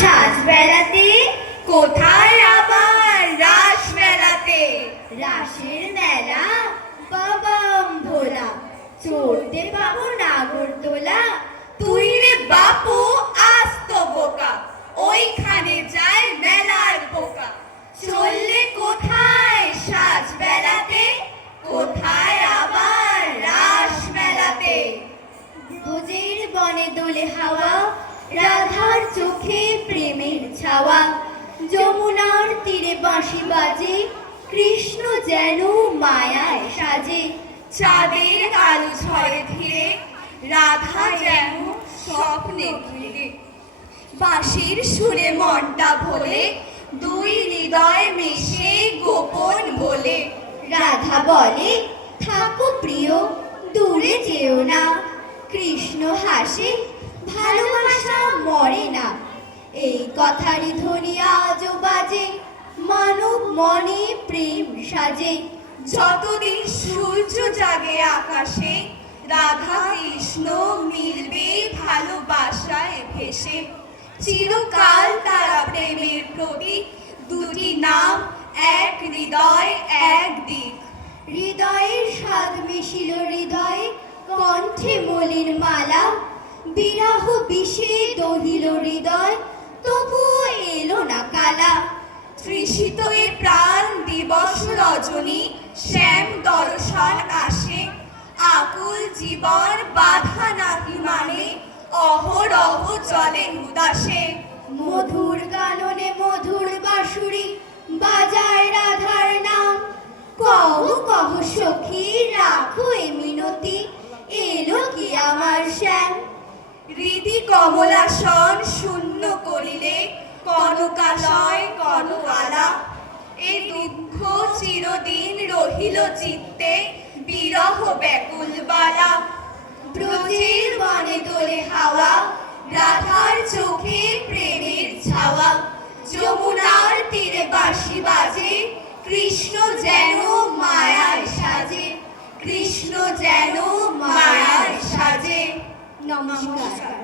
সাজ বেড়াতে, কোথায় আবার রাস মেলাতে। রাসের মেলা বাবাম ভোলা, চড়তে পাবো নাগরদোলা। তুই রে বাপু আস্ত বোকা, ওইখানে যায় মেলার পোকা। চললে কোথায় সাজ বেড়াতে, কোথায় আবার রাস মেলাতে। ব্রজের বনে দোলে হাওয়া, রাধার চোখে প্রেমের ছাওয়া। যমুনার তীরে বাঁশি বাজে, কৃষ্ণ যেন মায়ায় সাজে। চাঁদের কালো ঝড়ে ধীরে, রাধা যেন স্বপ্নে ঘিরে। বাঁশির সুরে মনটা ভোলে, দুই হৃদয় মিশে গোপন বলে। রাধা বলে থাকো প্রিয়, দূরে যেও না। কৃষ্ণ হাসে ভালোবাসা মরে না। এই কথারই ধ্বনি আজও বাজে, মানব মনে প্রেম সাজে। যতদিন সূর্য জাগে আকাশে, রাধা কৃষ্ণ মিলবে ভালোবাসায় ভেসে। চিরকাল তারা প্রেমের প্রতীক, দুটি নাম এক হৃদয় এক দিক। হৃদয়ের স্বাদ মিশিল হৃদয়ে, কণ্ঠে মলির মালা। বিরহ বিষে দহিল হৃদয়, তবুও এলো না কালা। তৃষিত এ প্রাণ দিবস রজনী, শ্যাম দর্শন আসে। আকুল জীবন বাধা নাহি মানে, অহরহ চলে উদাসে। মধুর গাননে মধুর বাঁশুরি, বাজায় রাধার নাম। কহ কহ সখী রাখো এ মিনতি, এলো কি আমার শ্যাম। হৃদি কমলাসন শূন্য করিলে, কনকালয় কনকালা। এ দুঃখ চিরদিন রহিল চিত্তে, বিরহ ব্যাকুল বালা। ব্রজের বনে দোলে হাওয়া, রাধার চোখে প্রেমের ছাওয়া। যমুনার তীরে বাঁশি বাজে, কৃষ্ণ যেন মায়ায় সাজে। কৃষ্ণ যেন মায়ায় সাজে। নমস্কার।